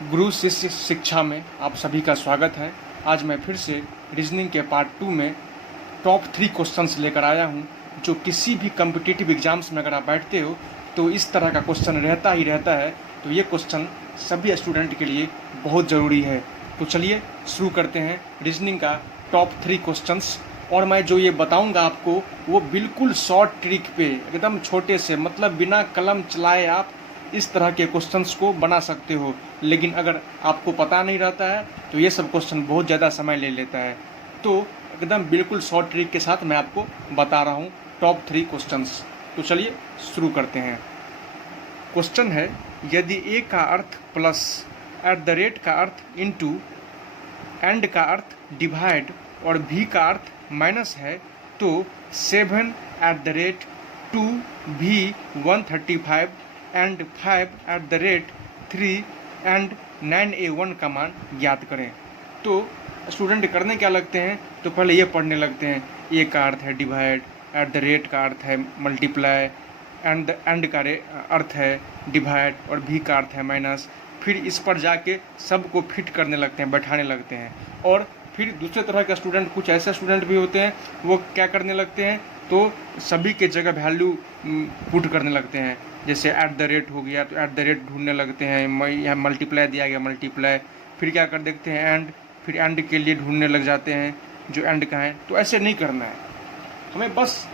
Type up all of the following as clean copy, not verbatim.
गुरु शिष्य शिक्षा में आप सभी का स्वागत है। आज मैं फिर से रीजनिंग के पार्ट 2 में टॉप 3 क्वेश्चंस लेकर आया हूं, जो किसी भी कम्पिटिटिव एग्जाम्स में अगर आप बैठते हो तो इस तरह का क्वेश्चन रहता ही रहता है। तो ये क्वेश्चन सभी स्टूडेंट के लिए बहुत ज़रूरी है। तो चलिए शुरू करते हैं रीजनिंग का टॉप 3 क्वेश्चंस। और मैं जो ये बताऊंगा आपको वो बिल्कुल शॉर्ट ट्रिक पे, एकदम छोटे से, मतलब बिना कलम चलाए आप इस तरह के क्वेश्चंस को बना सकते हो। लेकिन अगर आपको पता नहीं रहता है तो ये सब क्वेश्चन बहुत ज़्यादा समय ले लेता है। तो एकदम बिल्कुल शॉर्ट ट्रिक के साथ मैं आपको बता रहा हूँ टॉप 3 क्वेश्चंस। तो चलिए शुरू करते हैं। क्वेश्चन है, यदि ए का अर्थ प्लस, एट द रेट का अर्थ इनटू, एंड का अर्थ डिवाइड और भी का अर्थ माइनस है, तो 7 एट द रेट 2 भी 135 and 5 at the rate 3 and 9a1 का मान ज्ञात करें। तो स्टूडेंट करने क्या लगते हैं, तो पहले ये पढ़ने लगते हैं। ए का अर्थ है डिवाइड, एट द रेट का अर्थ है मल्टीप्लाई, एंड का अर्थ है डिवाइड और भी का अर्थ है माइनस। फिर इस पर जाके सबको फिट करने लगते हैं, बैठाने लगते हैं। और फिर दूसरे तरह का स्टूडेंट, कुछ ऐसे स्टूडेंट भी होते हैं, वो क्या करने लगते हैं, तो सभी के जगह वैल्यू पुट करने लगते हैं। जैसे ऐट द रेट हो गया तो ऐट द रेट ढूंढने लगते हैं, यहाँ मल्टीप्लाई दिया गया मल्टीप्लाई। फिर क्या कर देखते हैं एंड, फिर एंड के लिए ढूंढने लग जाते हैं जो एंड का है। तो ऐसे नहीं करना है हमें, बस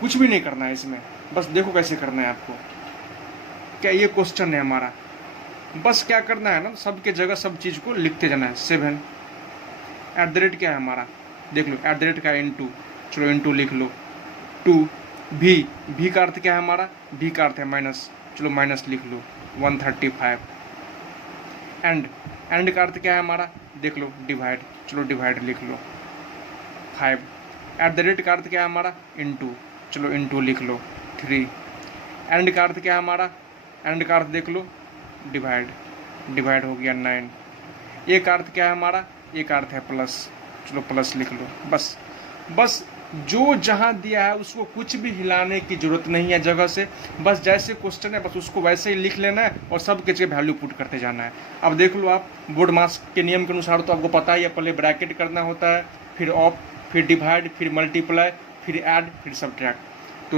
कुछ भी नहीं करना है इसमें। बस देखो कैसे करना है आपको। क्या ये क्वेश्चन है हमारा, बस क्या करना है ना, सबके जगह सब चीज़ को लिखते जाना है। 7 एट द रेट क्या है हमारा, देख लो, एट द रेट का इनटू, चलो इनटू लिख लो। 2 भी का अर्थ क्या है हमारा, भी का अर्थ है माइनस, चलो माइनस लिख लो 135। एंड का अर्थ क्या है हमारा, देख लो डिवाइड, चलो डिवाइड लिख लो 5। एट द रेट का अर्थ क्या है हमारा, इनटू, चलो इनटू लिख लो 3। एंड का अर्थ क्या है हमारा, एंड का अर्थ देख लो डिवाइड हो गया 9। ए का अर्थ क्या है हमारा, ए का अर्थ है प्लस, चलो प्लस लिख लो। बस जो जहाँ दिया है उसको कुछ भी हिलाने की जरूरत नहीं है जगह से। बस जैसे क्वेश्चन है बस उसको वैसे ही लिख लेना है और सब के जगह वैल्यू पुट करते जाना है। अब देख लो आप, बोर्ड मास के नियम के अनुसार तो आपको पता ही है, पहले ब्रैकेट करना होता है, फिर ऑफ, फिर डिवाइड, फिर मल्टीप्लाई, फिर ऐड, फिर सब्ट्रैक्ट।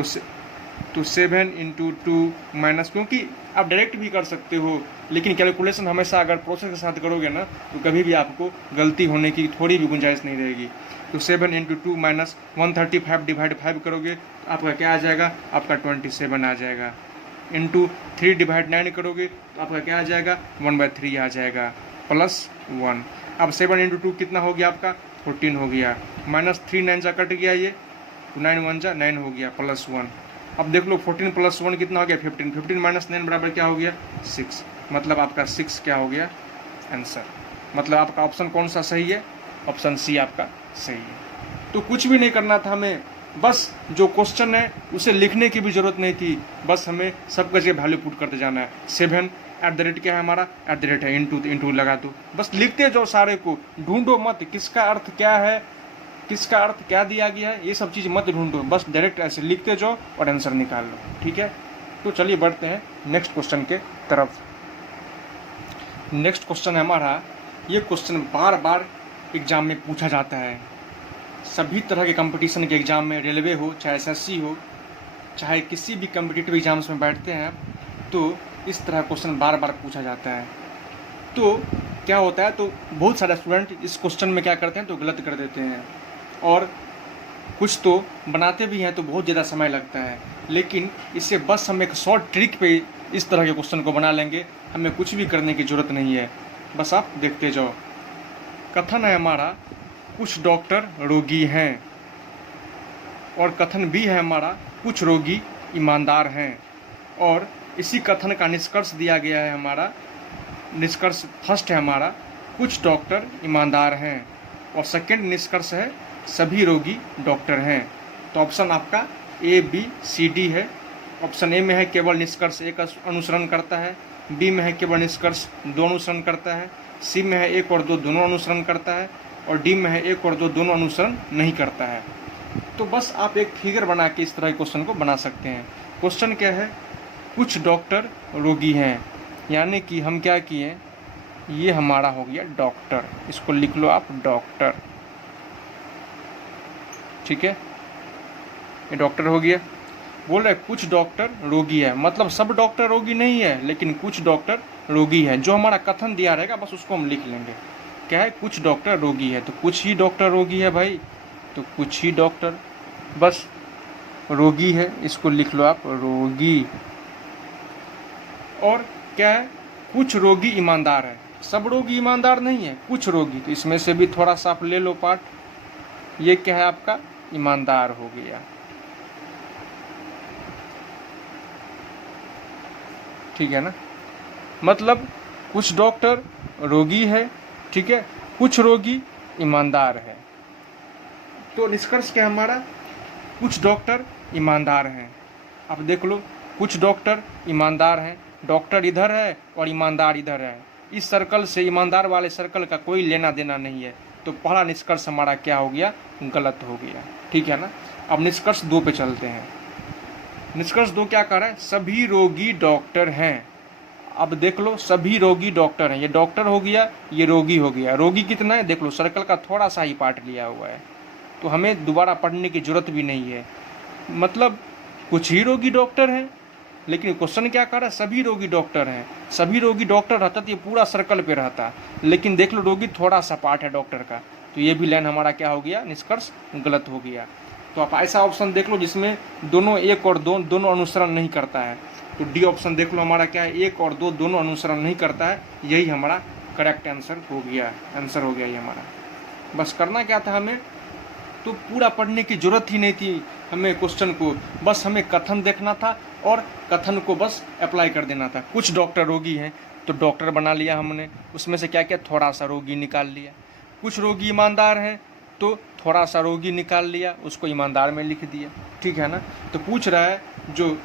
तो 7 इंटू 2 माइनस, क्योंकि आप डायरेक्ट भी कर सकते हो, लेकिन कैलकुलेशन हमेशा अगर प्रोसेस के साथ करोगे ना तो कभी भी आपको गलती होने की थोड़ी भी गुंजाइश नहीं रहेगी। तो 7 इंटू 2 माइनस 135 डिवाइड 5 करोगे तो आपका क्या आ जाएगा, आपका 27 आ जाएगा। इंटू 3 डिवाइड 9 करोगे तो आपका क्या आ जाएगा, 1/3 आ जाएगा, प्लस 1। अब 7 इंटू 2 कितना हो गया आपका, 14 हो गया, माइनस 3 9 जा कट गया, ये 9 1 जा 9 हो गया, प्लस 1। अब देख लो 14 प्लस 1 कितना हो गया, 15। 15 माइनस 9 बराबर क्या हो गया, 6। मतलब आपका 6 क्या हो गया आंसर। मतलब आपका ऑप्शन कौन सा सही है, ऑप्शन सी आपका सही है। तो कुछ भी नहीं करना था हमें, बस जो क्वेश्चन है उसे लिखने की भी जरूरत नहीं थी, बस हमें सब जगह वैल्यू पुट करते जाना है। 7 एट द रेट क्या है हमारा, एट द रेट है इंटू लगा दो, बस लिखते जाओ, सारे को ढूंढो मत किसका अर्थ क्या है, किसका अर्थ क्या दिया गया है, ये सब चीज़ मत ढूंढो, बस डायरेक्ट ऐसे लिखते जाओ और आंसर निकाल लो। ठीक है, तो चलिए बढ़ते हैं नेक्स्ट क्वेश्चन के तरफ। नेक्स्ट क्वेश्चन है हमारा, ये क्वेश्चन बार बार एग्जाम में पूछा जाता है, सभी तरह के कंपटीशन के एग्जाम में, रेलवे हो चाहे एसएससी हो, चाहे किसी भी कम्पिटिटिव एग्जाम्स में बैठते हैं तो इस तरह क्वेश्चन बार बार पूछा जाता है। तो क्या होता है, तो बहुत सारे स्टूडेंट इस क्वेश्चन में क्या करते हैं, तो गलत कर देते हैं, और कुछ तो बनाते भी हैं तो बहुत ज़्यादा समय लगता है। लेकिन इससे बस हम एक शॉर्ट ट्रिक पे इस तरह के क्वेश्चन को बना लेंगे, हमें कुछ भी करने की ज़रूरत नहीं है, बस आप देखते जाओ। कथन है हमारा, कुछ डॉक्टर रोगी हैं, और कथन भी है हमारा, कुछ रोगी ईमानदार हैं। और इसी कथन का निष्कर्ष दिया गया है हमारा, निष्कर्ष फर्स्ट है हमारा, कुछ डॉक्टर ईमानदार हैं, और सेकंड निष्कर्ष है, सभी रोगी डॉक्टर हैं। तो ऑप्शन आपका ए बी सी डी है। ऑप्शन ए में है केवल निष्कर्ष एक अनुसरण करता है, बी में है केवल निष्कर्ष 2 अनुसरण करता है, सी में है 1 और 2 दोनों अनुसरण करता है, और डी में है 1 और 2 दोनों अनुसरण नहीं करता है। तो बस आप एक फिगर बना के इस तरह के क्वेश्चन को बना सकते हैं। क्वेश्चन क्या है, कुछ डॉक्टर रोगी हैं, यानी कि हम क्या किए, ये हमारा हो गया डॉक्टर, इसको लिख लो आप डॉक्टर, ठीक है, ये डॉक्टर हो गया। बोल रहे कुछ डॉक्टर रोगी है, मतलब सब डॉक्टर रोगी नहीं है, लेकिन कुछ डॉक्टर रोगी है। जो हमारा कथन दिया रहेगा बस उसको हम लिख लेंगे। क्या है, कुछ डॉक्टर रोगी है, तो कुछ ही डॉक्टर रोगी है भाई, तो कुछ ही डॉक्टर बस रोगी है, इसको लिख लो आप रोगी। और क्या है, कुछ रोगी ईमानदार है, सब रोगी ईमानदार नहीं है, कुछ रोगी, तो इसमें से भी थोड़ा सा आप ले लो पार्ट। ये क्या है आपका, ईमानदार हो गया, ठीक है ना। मतलब कुछ डॉक्टर रोगी है, ठीक है, कुछ रोगी ईमानदार है। तो निष्कर्ष क्या हमारा, कुछ डॉक्टर ईमानदार हैं। अब देख लो, कुछ डॉक्टर ईमानदार हैं, डॉक्टर इधर है और ईमानदार इधर है। इस सर्कल से, ईमानदार वाले सर्कल का कोई लेना देना नहीं है। तो पहला निष्कर्ष हमारा क्या हो गया, गलत हो गया, ठीक है ना। अब निष्कर्ष 2 पे चलते हैं। निष्कर्ष 2 क्या कर रहा है, सभी रोगी डॉक्टर हैं। अब देख लो, सभी रोगी डॉक्टर हैं, ये डॉक्टर हो गया, ये रोगी हो गया। रोगी कितना है, देख लो सर्कल का थोड़ा सा ही पार्ट लिया हुआ है, तो हमें दोबारा पढ़ने की जरूरत भी नहीं है। मतलब कुछ ही रोगी डॉक्टर हैं, लेकिन क्वेश्चन क्या कर रहा है, सभी रोगी डॉक्टर हैं। सभी रोगी डॉक्टर रहता तो ये पूरा सर्कल पे रहता, लेकिन देख लो रोगी थोड़ा सा पार्ट है डॉक्टर का, तो ये भी लाइन हमारा क्या हो गया, निष्कर्ष गलत हो गया। तो आप ऐसा ऑप्शन देख लो जिसमें दोनों एक और दो दोनों अनुसरण नहीं करता है, तो डी ऑप्शन देख लो हमारा क्या है, 1 और 2 दोनों अनुसरण नहीं करता है, यही हमारा करेक्ट आंसर हो गया, आंसर हो गया ये हमारा। बस करना क्या था हमें, तो पूरा पढ़ने की जरूरत ही नहीं थी हमें क्वेश्चन को, बस हमें कथन देखना था और कथन को बस अप्लाई कर देना था। कुछ डॉक्टर रोगी हैं तो डॉक्टर बना लिया हमने, उसमें से क्या क्या थोड़ा सा रोगी निकाल लिया। कुछ रोगी ईमानदार हैं तो थोड़ा सा रोगी निकाल लिया, उसको ईमानदार में लिख दिया, ठीक है ना। तो पूछ रहा है जो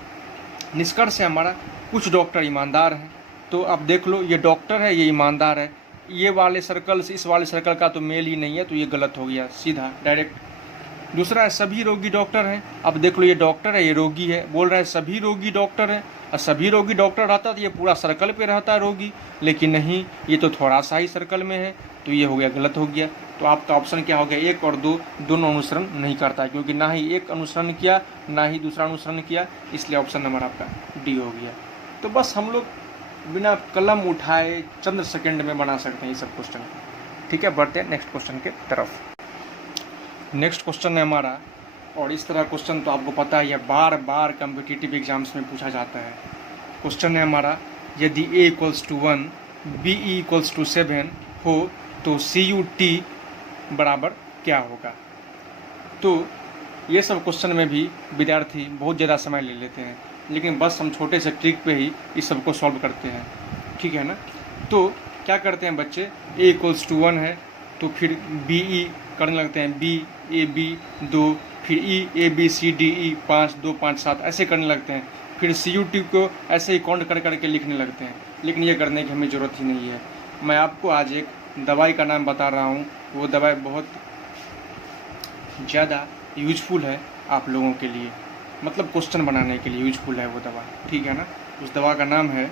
निष्कर्ष है हमारा, कुछ डॉक्टर ईमानदार हैं। तो अब देख लो, ये डॉक्टर है, ये ईमानदार है, ये वाले सर्कल से इस वाले सर्कल का तो मेल ही नहीं है, तो ये गलत हो गया सीधा डायरेक्ट। दूसरा है सभी रोगी डॉक्टर हैं। अब देख लो, ये डॉक्टर है, ये रोगी है, बोल रहा है सभी रोगी डॉक्टर हैं, और सभी रोगी डॉक्टर रहता तो ये पूरा सर्कल पे रहता है रोगी, लेकिन नहीं, ये तो थोड़ा सा ही सर्कल में है, तो ये हो गया गलत हो गया। तो आपका ऑप्शन क्या हो गया, 1 और 2 दोनों अनुसरण नहीं करता, क्योंकि ना ही एक अनुसरण किया ना ही दूसरा अनुसरण किया, इसलिए ऑप्शन नंबर आपका डी हो गया। तो बस हम लोग बिना कलम उठाए चंद सेकंड में बना सकते हैं ये सब क्वेश्चन, ठीक है। बढ़ते हैं नेक्स्ट क्वेश्चन के तरफ। नेक्स्ट क्वेश्चन है हमारा, और इस तरह क्वेश्चन तो आपको पता है, बार बार कम्पिटिटिव एग्जाम्स में पूछा जाता है। क्वेश्चन है हमारा, यदि a = 1 b = 7 हो तो CUT बराबर क्या होगा। तो ये सब क्वेश्चन में भी विद्यार्थी बहुत ज़्यादा समय ले लेते हैं, लेकिन बस हम छोटे से ट्रिक पे ही इस सब को सॉल्व करते हैं, ठीक है ना। तो क्या करते हैं बच्चे, a = 1 है तो फिर BE करने लगते हैं, B A B 2, फिर E A B C D E 5 2 5 7 ऐसे करने लगते हैं, फिर CUT को ऐसे ही काउंट कर करके लिखने लगते हैं, लेकिन ये करने की हमें ज़रूरत ही नहीं है। मैं आपको आज एक दवाई का नाम बता रहा हूँ, वो दवाई बहुत ज़्यादा यूजफुल है आप लोगों के लिए, मतलब क्वेश्चन बनाने के लिए यूजफुल है वो दवा, ठीक है ना। उस दवा का नाम है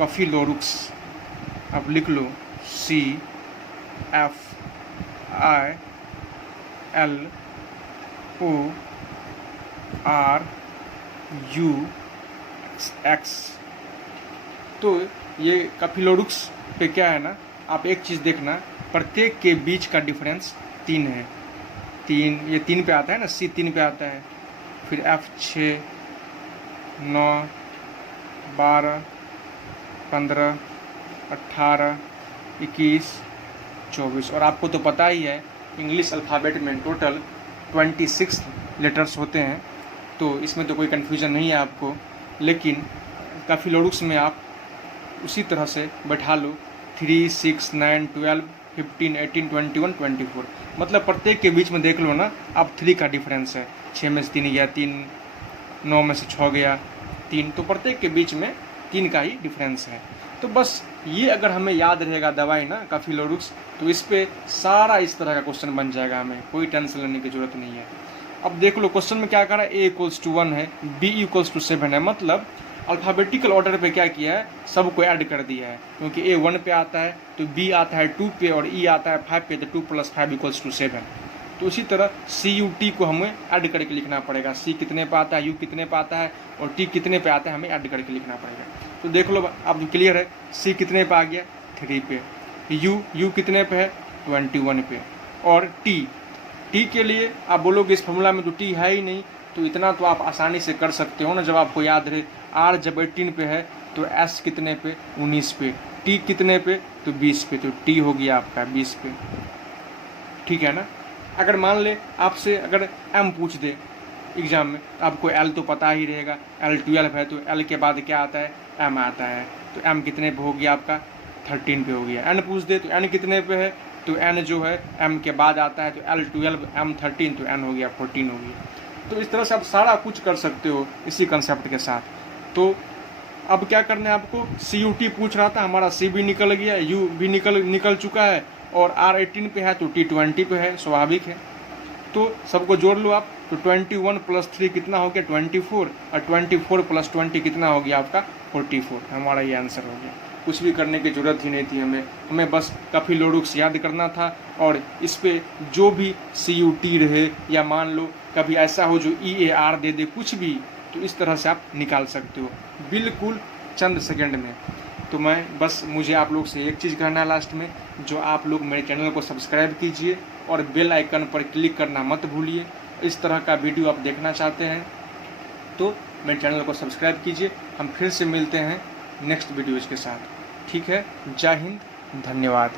कफिलोरुक्स, आप लिख लो CFILORUX। तो ये कफिलोरुक्स पे क्या है ना, आप एक चीज़ देखना, प्रत्येक के बीच का डिफरेंस 3 है। 3, ये 3 पे आता है ना, C 3 पे आता है, फिर F 6 9 12 15 18 21 24। और आपको तो पता ही है इंग्लिश अल्फ़ाबेट में टोटल 26 लेटर्स होते हैं, तो इसमें तो कोई कन्फ्यूज़न नहीं है आपको। लेकिन कफिलोरुक्स में आप उसी तरह से बैठा लो 3 6 9 12 15 18 21 24, मतलब प्रत्येक के बीच में देख लो ना आप 3 का डिफरेंस है, 6 में से 3 गया 3, 9 में से 6 गया 3, तो प्रत्येक के बीच में 3 का ही डिफरेंस है। तो बस ये अगर हमें याद रहेगा दवाई ना कफिलोरुक्स, तो इस पर सारा इस तरह का क्वेश्चन बन जाएगा, हमें कोई टेंशन लेने की ज़रूरत नहीं है। अब देख लो क्वेश्चन में क्या करा, a = 1 है, b = 7 है, मतलब अल्फ़ाबेटिकल ऑर्डर पे क्या किया है, सबको ऐड कर दिया है, क्योंकि ए 1 पे आता है तो बी आता है 2 पे और ई आता है 5 पे, तो 2 + 5 = 7। तो इसी तरह CUT को हमें ऐड करके लिखना पड़ेगा। C कितने पे आता है, U कितने पे आता है और T कितने पे आता है, हमें ऐड करके लिखना पड़ेगा। तो देख लो अब क्लियर है, C कितने पे आ गया 3 पे, U कितने पे है 21 पे, और T के लिए आप बोलोगे इस फॉर्मूला में तो T है ही नहीं, तो इतना तो आप आसानी से कर सकते हो ना, जब आपको याद रहे R जब 18 पे है तो S कितने पे 19 पे, T कितने पे तो 20 पे, तो T हो गया आपका 20 पे। ठीक है ना। अगर मान ले आपसे अगर M पूछ दे एग्जाम में, आपको L तो पता ही रहेगा, L 12 है, तो L के बाद क्या आता है M आता है, तो M कितने पे हो गया आपका 13 पे हो गया। N पूछ दे तो N कितने पे है, तो N जो है M के बाद आता है, तो L 12 M 13, तो N हो गया 14 हो गया। तो इस तरह से आप सारा कुछ कर सकते हो इसी कंसेप्ट के साथ। तो अब क्या करना है आपको, CUT पूछ रहा था, हमारा C भी निकल गया, U भी निकल चुका है, और R 18 पे है तो T 20 पे है, स्वाभाविक है। तो सबको जोड़ लो आप, तो 21 + 3 कितना हो गया 24, और 24 + 20 कितना हो गया आपका 44। हमारा ये आंसर हो गया। कुछ भी करने की ज़रूरत ही नहीं थी हमें बस काफ़ी लोडुक्स याद करना था, और इस पे जो भी CUT रहे, या मान लो कभी ऐसा हो जो EAR दे दे कुछ भी, तो इस तरह से आप निकाल सकते हो बिल्कुल चंद सेकंड में। तो मुझे आप लोग से एक चीज़ कहना है लास्ट में, जो आप लोग मेरे चैनल को सब्सक्राइब कीजिए और बेल आइकन पर क्लिक करना मत भूलिए। इस तरह का वीडियो आप देखना चाहते हैं तो मेरे चैनल को सब्सक्राइब कीजिए। हम फिर से मिलते हैं नेक्स्ट वीडियोज़ के साथ। ठीक है, जय हिंद, धन्यवाद।